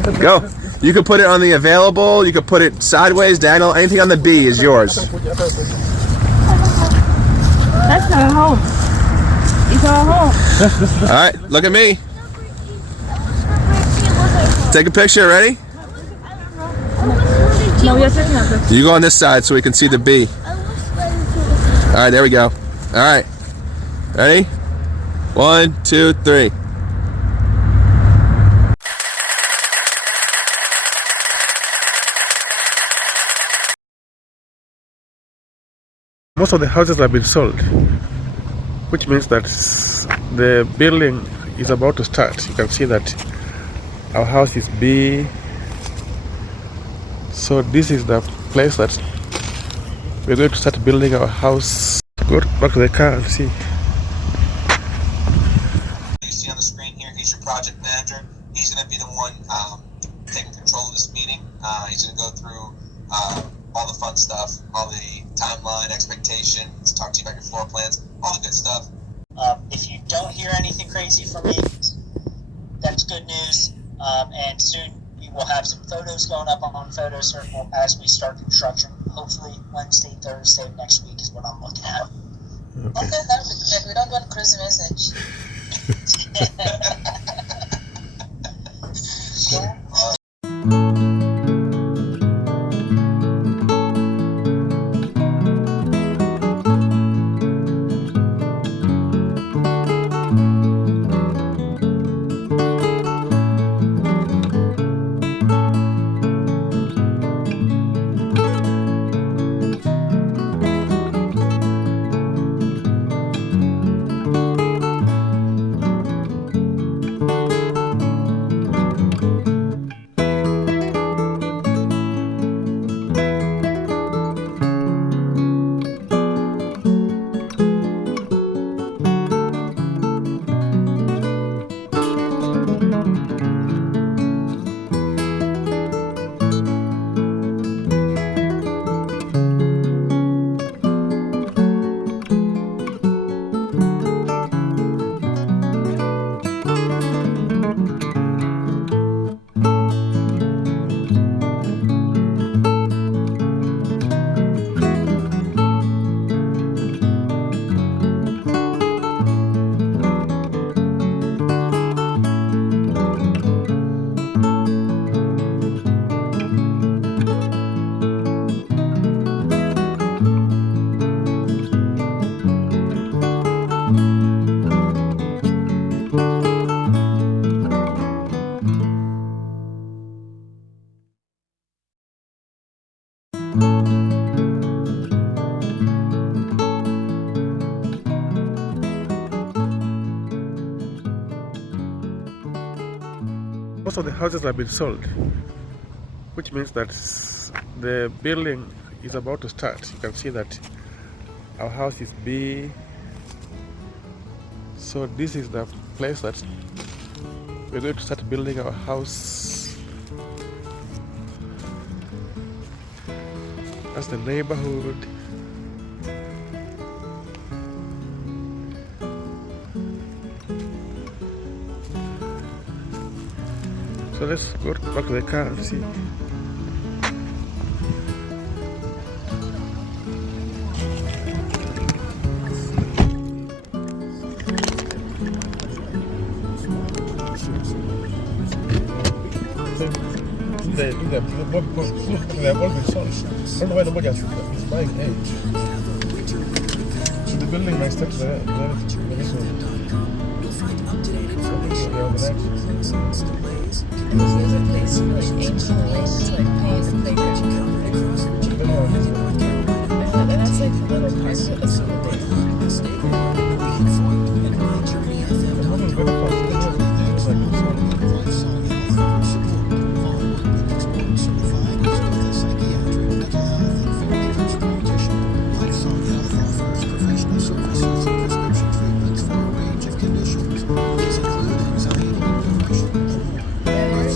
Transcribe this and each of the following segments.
Go. You can put it on the available. You can put it sideways, diagonal. Anything on the B is yours. That's not home. It's our home. All right, look at me. Take a picture. Ready? No, we are taking a picture. You go on this side so we can see the B. All right, there we go. All right. Ready? 1, 2, 3. Most of the houses have been sold, which means that the building is about to start. You can see that our house is B. So this is the place that we're going to start building our house. Go back to the car and see. You see on the screen here, he's your project manager. He's going to be the one taking control of this meeting. He's going to go through all the fun stuff, all the timeline, expectations, talk to you about your floor plans, all the good stuff. If you don't hear anything crazy from me, that's good news. And soon we will have some photos going up on Photo Circle as we start construction. Hopefully Wednesday, Thursday of next week is what I'm looking at. Okay, that'll be good. We don't want crazy message. Most of the houses have been sold, which means that the building is about to start. You can see that our house is B. So this is the place that we're going to start building our house. That's the neighborhood. So let's go back to the car and see. They've all been sold. I don't know why nobody is buying eggs. The building might start very soon. There's a place for like ancient aliens to like paint the playground. And that's like the little part of it. That's what they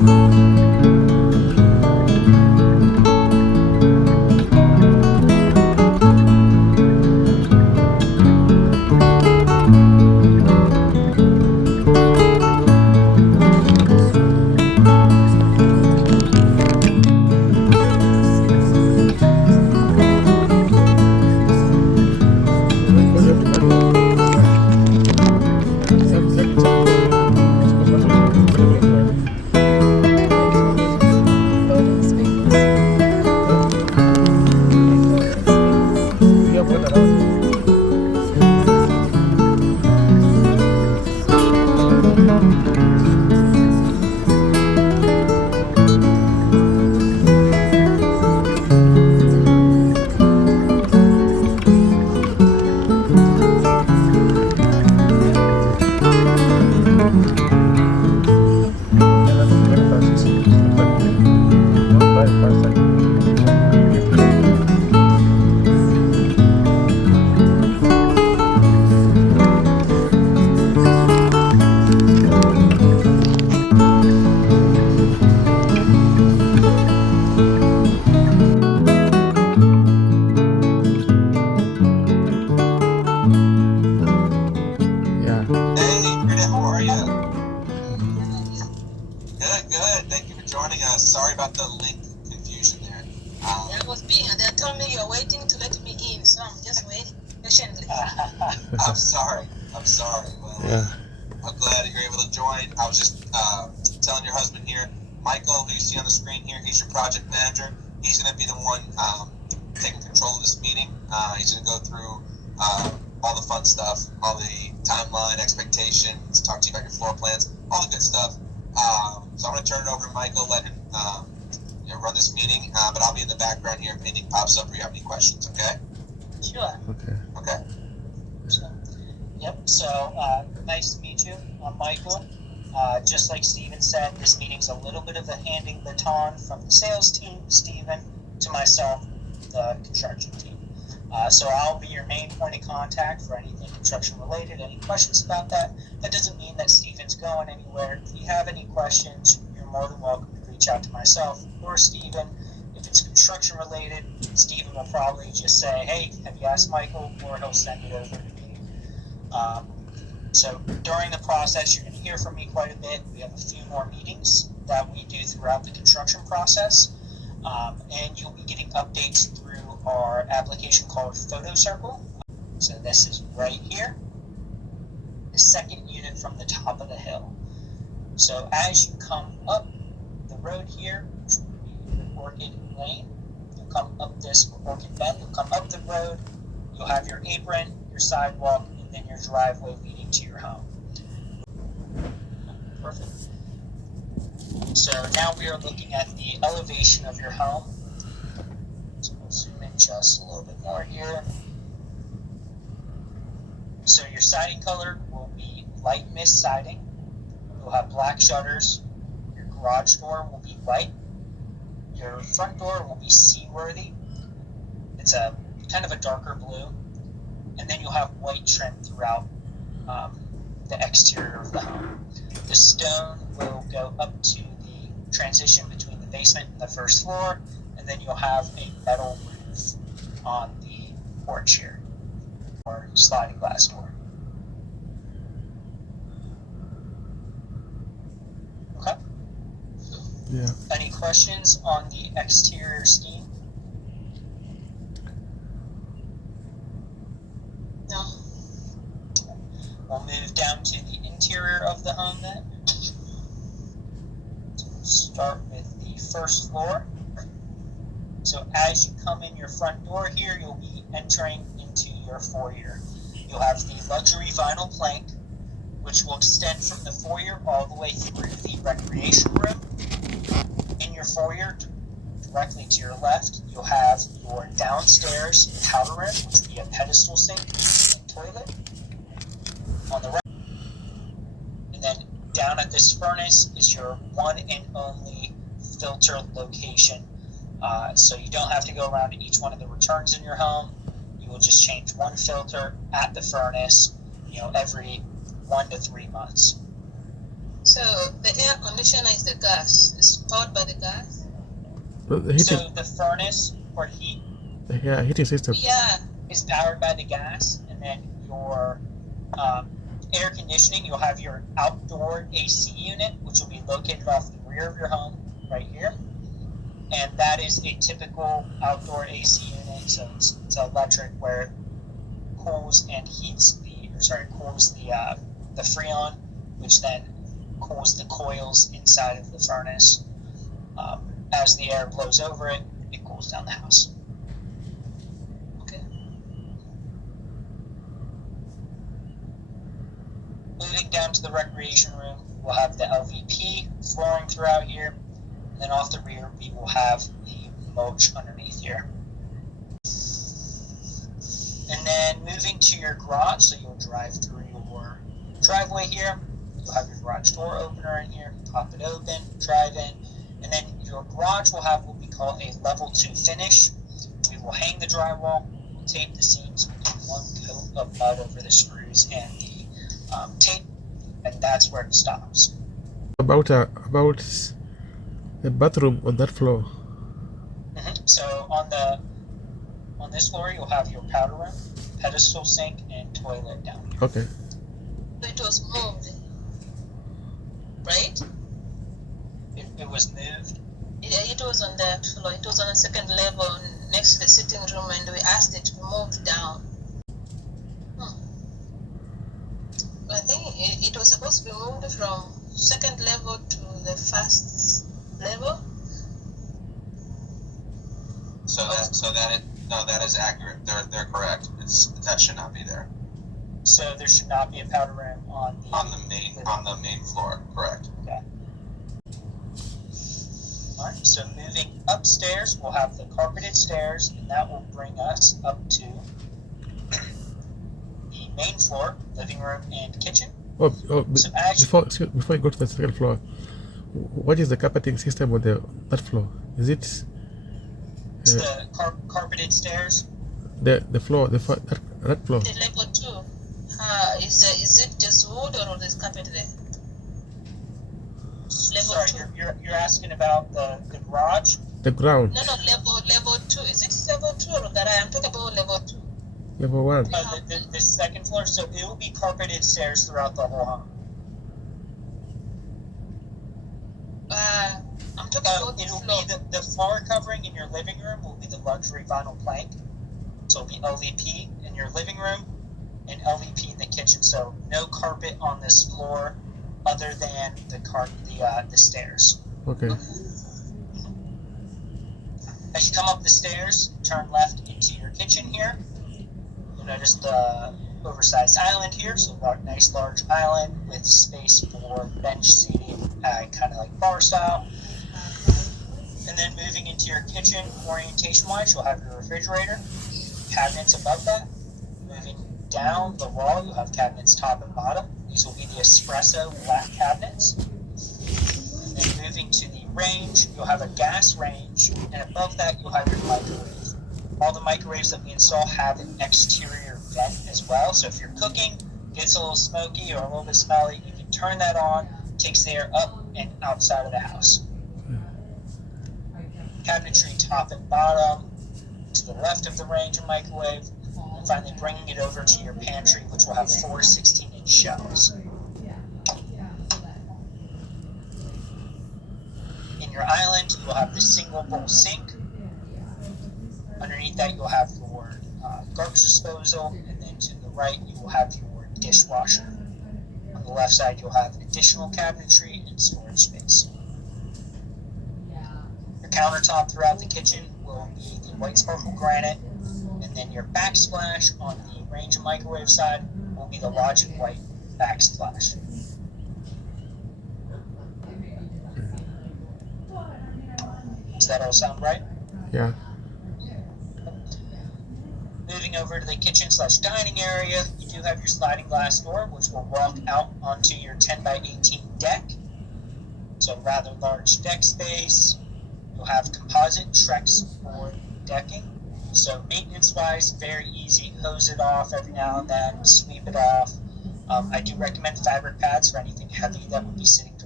Voting space. Yeah. Hey, Britta, how are you? Good, good. Thank you for joining us. Sorry about the link confusion there. That was me, and they told me you're waiting to let me in, so I'm just waiting patiently. I'm sorry. I'm sorry. Well, Yeah. I'm glad that you're able to join. I was just telling your husband here, Michael, who you see on the screen here, he's your project manager. He's going to be the one taking control of this meeting. He's going to go through all the fun stuff, all the timeline, expectations, talk to you about your floor plans, all the good stuff. So I'm going to turn it over to Michael, let him run this meeting, but I'll be in the background here if anything pops up or you have any questions, okay? Sure. Okay. Okay. So, nice to meet you. I'm Michael. Just like Steven said, this meeting's a little bit of a handing baton from the sales team, Steven, to myself, the construction team. So I'll be your main point of contact for anything construction related. Any questions about that? That doesn't mean that Steven's going anywhere. If you have any questions, you're more than welcome to reach out to myself or Steven. If it's construction related, Steven will probably just say, hey, have you asked Michael? Or he'll send it over to me. So during the process, you're going to hear from me quite a bit. We have a few more meetings that we do throughout the construction process. And you'll be getting updates through our application called Photo Circle. So this is right here, the second unit from the top of the hill. So as you come up the road here, which would be Orchid Lane, you'll come up this Orchid Bend, you'll come up the road, you'll have your apron, your sidewalk, and then your driveway leading to your home. Perfect. So now we are looking at the elevation of your home. So we'll zoom in just a little bit more here. So your siding color will be light mist siding. You'll have black shutters. Your garage door will be white. Your front door will be seaworthy. It's a kind of a darker blue. And then you'll have white trim throughout the exterior of the home. The stone will go up to the transition between the basement and the first floor, and then you'll have a metal roof on the porch here, or sliding glass door. Okay? Yeah. Any questions on the exterior scheme? No. We'll move down to the interior of the home then. So we'll start with the first floor. So as you come in your front door here, you'll be entering into your foyer. You'll have the luxury vinyl plank, which will extend from the foyer all the way through the recreation room. In your foyer, directly to your left, you'll have your downstairs powder room, which will be a pedestal sink and toilet. On the right, and then down at this furnace is your one and only filter location. So you don't have to go around to each one of the returns in your home. You will just change one filter at the furnace, every 1 to 3 months. So the air conditioner is the gas. It's powered by the gas. The heating, So the furnace or heat yeah, heating system. Yeah. is powered by the gas, and then your air conditioning, you'll have your outdoor AC unit, which will be located off the rear of your home, right here. And that is a typical outdoor AC unit, so it's electric, where it cools and heats cools the freon, which then cools the coils inside of the furnace. As the air blows over it, it cools down the house. Okay. Moving down to the recreation room, we'll have the LVP flooring throughout here. And then off the rear, we will have the mulch underneath here. And then moving to your garage, so you'll drive through your driveway here. You'll have your garage door opener in here, pop it open, drive in. And then your garage will have what we call a level 2 finish. We will hang the drywall, we'll tape the seams, we'll do one coat of mud over the screws and the tape, and that's where it stops. About the bathroom on that floor. So on this floor, you'll have your powder room, pedestal sink, and toilet down here. Okay. So it was moved. Right? It was moved. Yeah, it was on that floor. It was on the second level next to the sitting room, and we asked it to be moved down. I think it was supposed to be moved from second level to the first level. That is accurate. They're correct. That should not be there So there should not be a powder room on on the main floor. Correct. Okay. Alright, so moving upstairs, we'll have the carpeted stairs, and that will bring us up to the main floor, living room and kitchen. So actually, Before you go to the second floor, what is the carpeting system on that floor? Is it it's the carpeted stairs. the floor, that floor? The level 2. Is it just wood or there's carpet there? Level Sorry, 2. you're asking about the garage? The ground. No, level 2. Is it level 2 or garage? I'm talking about level 2. Level 1. The second floor, so it will be carpeted stairs throughout the whole home. I'm talking about the It'll floor. be the floor covering in your living room will be the luxury vinyl plank. So it'll be LVP in your living room and LVP in the kitchen. So no carpet on this floor other than the stairs. Okay. As you come up the stairs, turn left into your kitchen here. You'll notice the oversized island here, so a nice large island with space for bench seating, kind of like bar style. And then moving into your kitchen, orientation-wise, you'll have your refrigerator, cabinets above that. Moving down the wall, you'll have cabinets top and bottom. These will be the espresso black cabinets. And then moving to the range, you'll have a gas range, and above that, you'll have your microwave. All the microwaves that we install have an exterior vent as well, so if you're cooking, gets a little smoky or a little bit smelly, you can turn that on, takes the air up and outside of the house. Cabinetry top and bottom, to the left of the range and microwave, and finally bringing it over to your pantry, which will have 4 16-inch shelves. In your island, you'll have the single bowl sink. Underneath that, you'll have your garbage disposal, and then to the right, you will have your dishwasher. On the left side, you'll have additional cabinetry and storage space. Your countertop throughout the kitchen will be the white sparkle granite, and then your backsplash on the range and microwave side will be the Logic White backsplash. Does that all sound right? Yeah. Moving over to the kitchen/dining area, you do have your sliding glass door, which will walk out onto your 10 by 18 deck. So rather large deck space. You'll have composite Trex board decking. So maintenance-wise, very easy. Hose it off every now and then, sweep it off. I do recommend fabric pads for anything heavy that would be sitting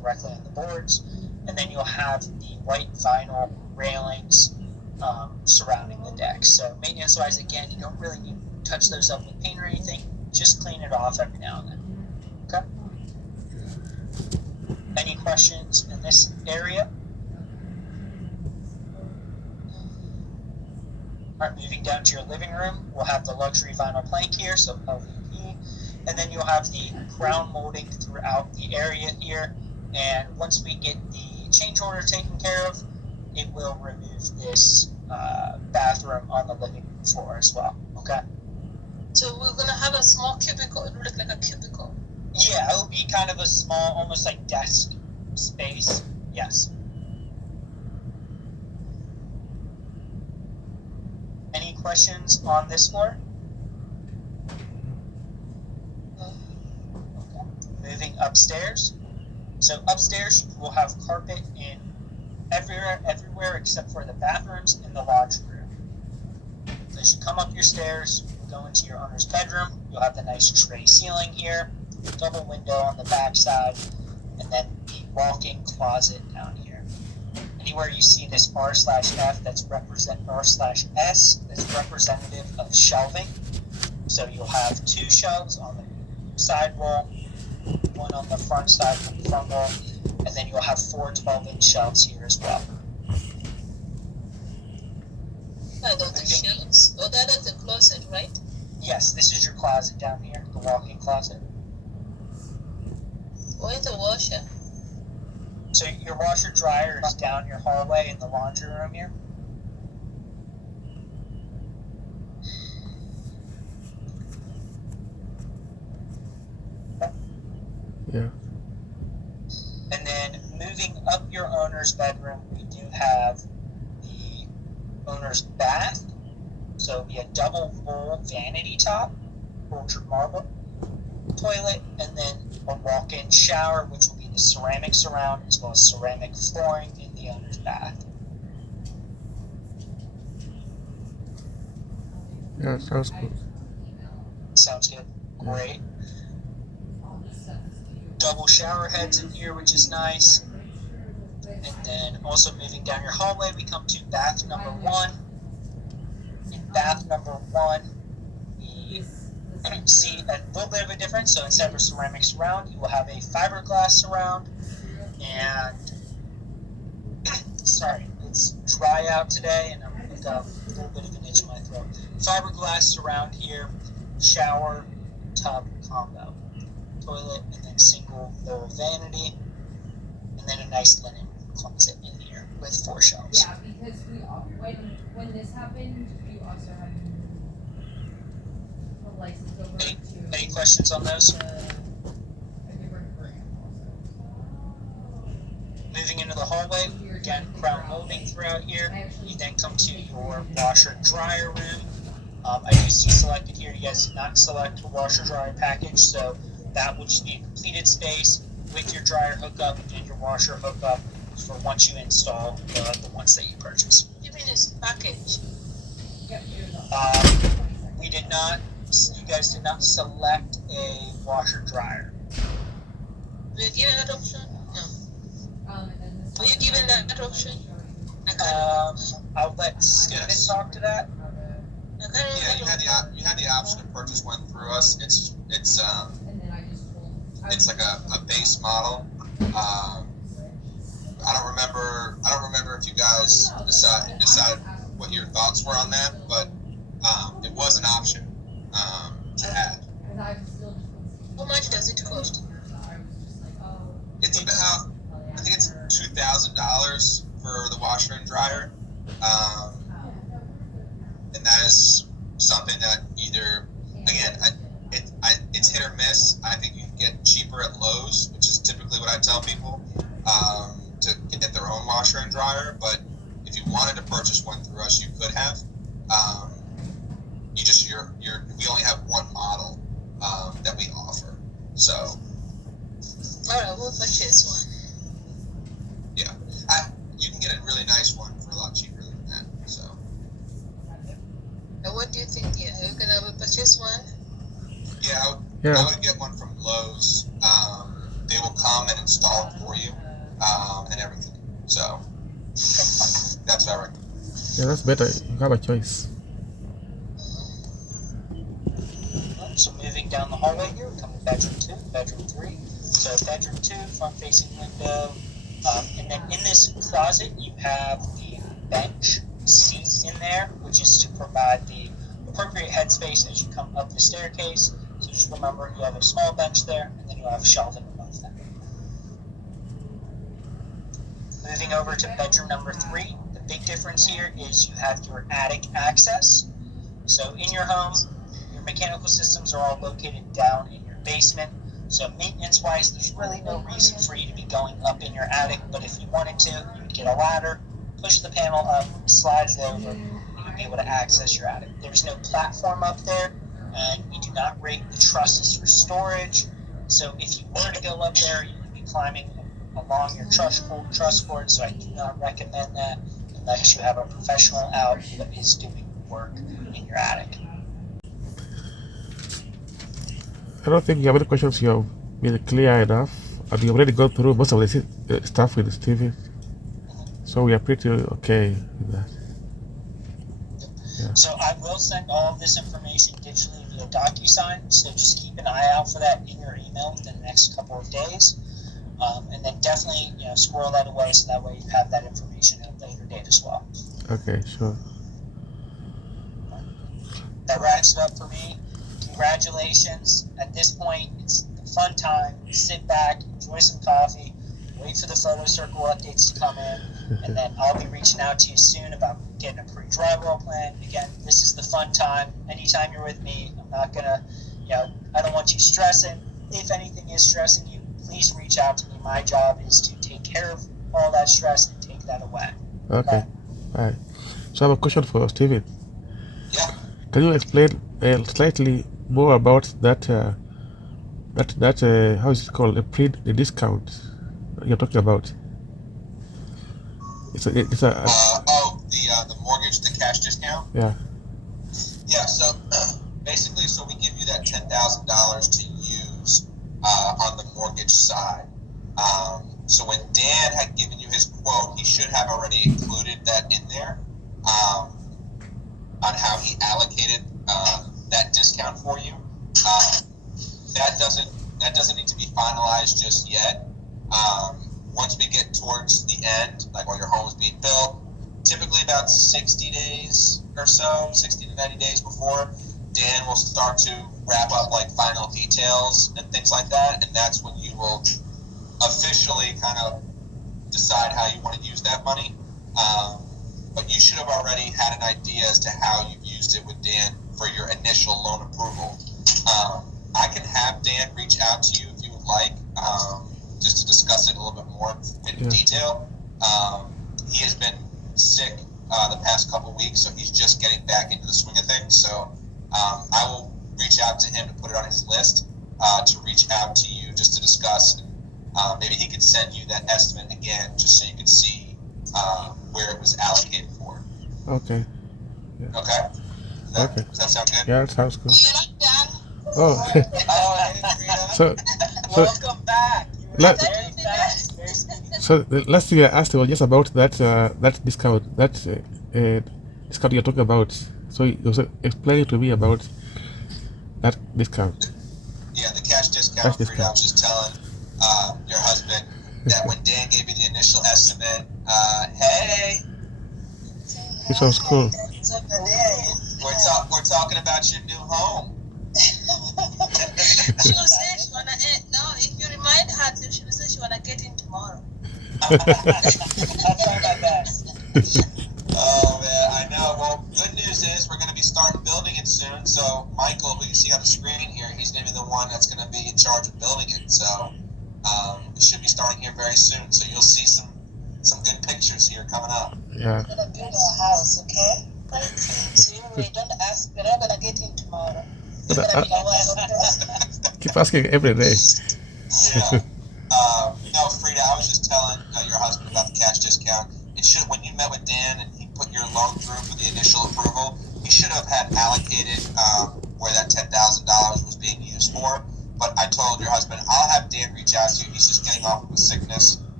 directly on the boards. And then you'll have the white vinyl railings surrounding the deck. So maintenance-wise, again, you don't really need to touch those up with paint or anything. Just clean it off every now and then. Okay? Any questions in this area? All right, moving down to your living room, we'll have the luxury vinyl plank here, so LVP, and then you'll have the crown molding throughout the area here. And once we get the change order taken care of, it will remove this bathroom on the living room floor as well. Okay. So we're gonna have a small cubicle. It will look like a cubicle. Yeah, it will be kind of a small, almost like desk space. Yes. Any questions on this floor? Okay. Moving upstairs. So upstairs we'll have carpet in everywhere except for the bathrooms and the laundry room. So as you come up your stairs, go into your owner's bedroom, you'll have the nice tray ceiling here, double window on the back side, and then the walk-in closet down here. Anywhere you see this R/F that's R/S that's representative of shelving. So you'll have 2 shelves on the side wall, 1 on the front side from the front wall, and then you'll have 4 12-inch shelves here as well. Those are the shelves. Oh, that is the closet, right? Yes, this is your closet down here, the walk-in closet. Where's the washer? So your washer dryer is down your hallway in the laundry room here. Yeah. And then moving up your owner's bedroom, we do have the owner's bath. So it'll be a double full vanity top, cultured marble, toilet, and then a walk-in shower, which will be the ceramic surround as well as ceramic flooring in the owner's bath. Yeah, sounds good. Sounds good. Great. Double shower heads in here, which is nice. And then also moving down your hallway, we come to bath number 1. In bath number 1, we see a little bit of a difference. So instead of a ceramic surround, you will have a fiberglass surround. And sorry, it's dry out today, and I've got a little bit of an itch in my throat. Fiberglass surround here, shower, tub combo, toilet, and then single lower vanity, and then a nice linen closet in here with 4 shelves. Yeah, because when this happened, you also had a license over to Any questions on those? a different brand also. Moving into the hallway, again, crown molding throughout here. You then come to your washer and dryer room. I do see selected here, you guys did not select a washer dryer package, so that will just be a completed space with your dryer hookup and your washer hookup for once you install the ones that you purchase. You mean it's package? We did not, you guys did not select a washer dryer. We're given that option? No. Were you given that option? I'll let Steven talk to that. I can't Yeah, remember. you had the option to purchase one through us. It's like a base model. I don't remember if you guys decided what your thoughts were on that, but it was an option to add. How much does it cost? It's about, I think it's $2,000 for the washer and dryer, and that is something that either, again, it's hit or miss. I think you can get cheaper at Lowe's, which is typically what I tell people, to get their own washer and dryer. But if you wanted to purchase one through us, you could have. We only have one model that we offer. So, Alright, we'll purchase one. yeah, you can get a really nice one for a lot cheaper than that. So, And what do you think? Yeah, you're gonna purchase one? yeah, I would get one from Lowe's. They will come and install it for you. and everything. So that's what I recommend. Yeah, that's better. You have a choice. So moving down the hallway here, we come to bedroom 2, bedroom 3. So bedroom 2, front-facing window. And then in this closet, you have the bench seat in there, which is to provide the appropriate headspace as you come up the staircase. So just remember, you have a small bench there, and then you have shelving above that. Moving over to bedroom number 3, the big difference here is you have your attic access. So in your home, your mechanical systems are all located down in your basement. So maintenance-wise, there's really no reason for you to be going up in your attic, but if you wanted to, you would get a ladder, push the panel up, slide it over, and you would be able to access your attic. There's no platform up there, and we do not rate the trusses for storage. So if you were to go up there, you would be climbing along your truss cord, so I do not recommend that unless you have a professional out that is doing work in your attic. I don't think you have any questions. You have been clear enough, and you've already gone through most of the stuff with Stevie. So we are pretty okay with that. Yeah. So I will send all of this information digitally via DocuSign, so just keep an eye out for that in your email within the next couple of days. And then definitely, squirrel that away so that way you have that information at a later date as well. Okay, sure. That wraps it up for me. Congratulations. At this point, it's a fun time. Sit back, enjoy some coffee, wait for the photo circle updates to come in, and then I'll be reaching out to you soon about getting a pre-drywall plan. Again, this is the fun time. Anytime you're with me, I'm not going to, I don't want you stressing. If anything is stressing you, please reach out to me. My job is to take care of all that stress and take that away. Okay. All right. So I have a question for Steven. Yeah. Can you explain slightly more about that? How is it called? The discount you're talking about. It's a The mortgage, the cash discount. yeah. Yeah. So basically, we give you that $10,000 to use on the mortgage side. So when Dan had given you his quote, he should have already included that in there on how he allocated that discount for you. That doesn't need to be finalized just yet. Once we get towards the end, like while your home is being built, typically about 60 days or so, 60 to 90 days before, Dan will start to wrap up like final details and things like that, and that's when you will officially kind of decide how you want to use that money. But you should have already had an idea as to how you've used it with Dan for your initial loan approval. I can have Dan reach out to you if you would like, just to discuss it a little bit more in detail. He has been sick the past couple weeks, so he's just getting back into the swing of things. So I will reach out to him to put it on his list to reach out to you just to discuss. Maybe he could send you that estimate again, just so you could see where it was allocated for. Okay. Yeah. Okay? Does that sound good? Yeah, it sounds good. You're not done. Oh. Oh, hey, Frida. so Welcome back. You were Let- very fast, very speedy. So the last thing I asked was just about that discount, discount you're talking about. So you was explaining to me about that discount. Yeah, the cash discount. Cash Frida, discount. I was just telling your husband that when Dan gave you the initial estimate, hey, It sounds cool. It's over there. we're talking about your new home. She will say she wanna no, if you remind her, she will say she wanna get in tomorrow. I'll try my best. Oh man, I know. Well, good news is we're going to be starting building it soon. So Michael, who you see on the screen here, he's going to be the one that's going to be in charge of building it. So we should be starting here very soon. So you'll see some good pictures here coming up. Yeah. We're gonna build our house, okay? So you don't ask, we're not gonna get in tomorrow. You're But gonna be the one. keep asking every day. Yeah. No, Frida, I was just telling your husband about the cash discount. It should, when you met with Dan and he put your loan through for the initial approval, he should have had allocated where that $10,000 was being used for. But I told your husband, I'll have Dan reach out to you. He's just getting off with sickness.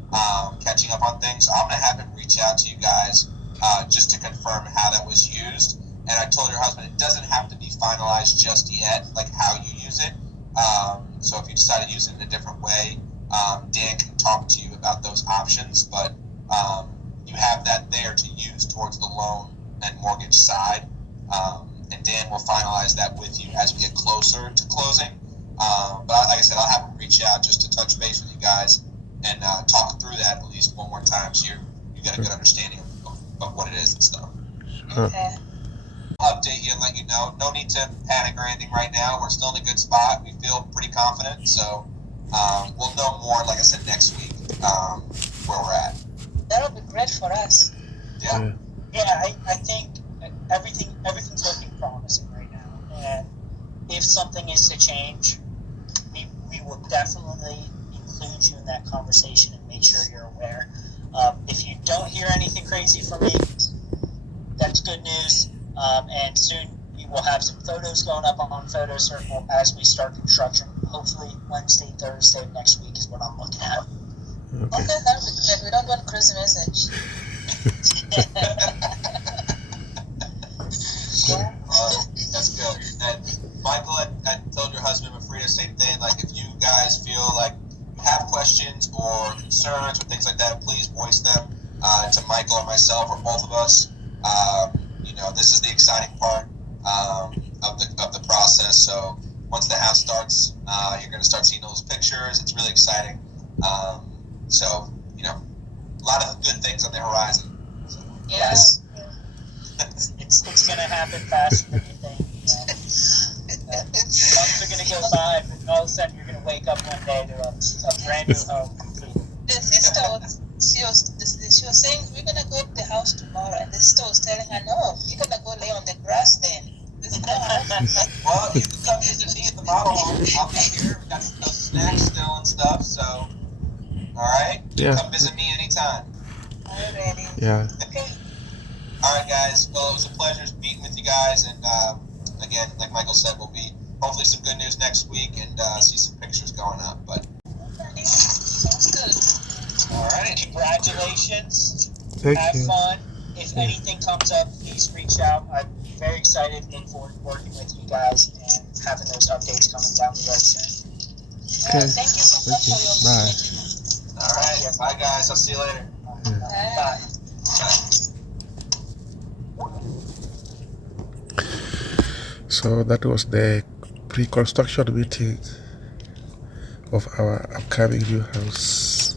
catching up on things. So I'm gonna have him reach out to you guys just to confirm how that was used. And I told your husband it doesn't have to be finalized just yet, like how you use it. So if you decide to use it in a different way, Dan can talk to you about those options. But you have that there to use towards the loan and mortgage side. And Dan will finalize that with you as we get closer to closing. But like I said, I'll have him reach out just to touch base with you guys and talk through that at least one more time, so you get a good understanding of what it is and stuff. Okay. I'll update you and let you know. No need to panic or anything right now. We're still in a good spot. We feel pretty confident, so we'll know more, like I said, next week where we're at. That'll be great for us. Yeah. Yeah, I think everything's looking promising right now. And if something is to change, we will definitely include you in that conversation and make sure you're aware. If you don't hear anything crazy from me, that's good news. And soon we will have some photos going up on Photo Circle as we start construction. Hopefully Wednesday, Thursday of next week is what I'm looking at. Okay, that'll be great. We don't want crazy message. That's good. And Michael, I told your husband, Frida, same thing. Like, if you guys feel like you have questions or concerns or things like that, please voice them to Michael or myself or both of us. This is the exciting part of the process. So once the house starts, you're going to start seeing those pictures. It's really exciting. So a lot of good things on the horizon. So. Yes. It's going to happen faster than you think. Months are going to go by, but all of a sudden you're going to wake up one day to a brand new home completed. The sister she was saying we're gonna go to the house tomorrow, and the sister was telling her, no, you're gonna go lay on the grass then. This is not happening. Well, you can come visit me at the model home. I'll be here. We got those snacks still and stuff. So, all right. Yeah. Come visit me anytime. I'm ready. Yeah. Okay. All right, guys. Well, it was a pleasure meeting with you guys, and again, like Michael said, we'll be hopefully some good news next week and see some pictures going up. But Okay. Sounds good. all right. Congratulations. Thank Have you. fun. If anything comes up, please reach out. I'm very excited. Look forward to working with you guys and having those updates coming down the road soon. Okay. Thank you so much Thank for your you. Bye. opportunity. All right. Bye, guys. I'll see you later. Bye. Bye. So that was the pre-construction meeting of our upcoming new house.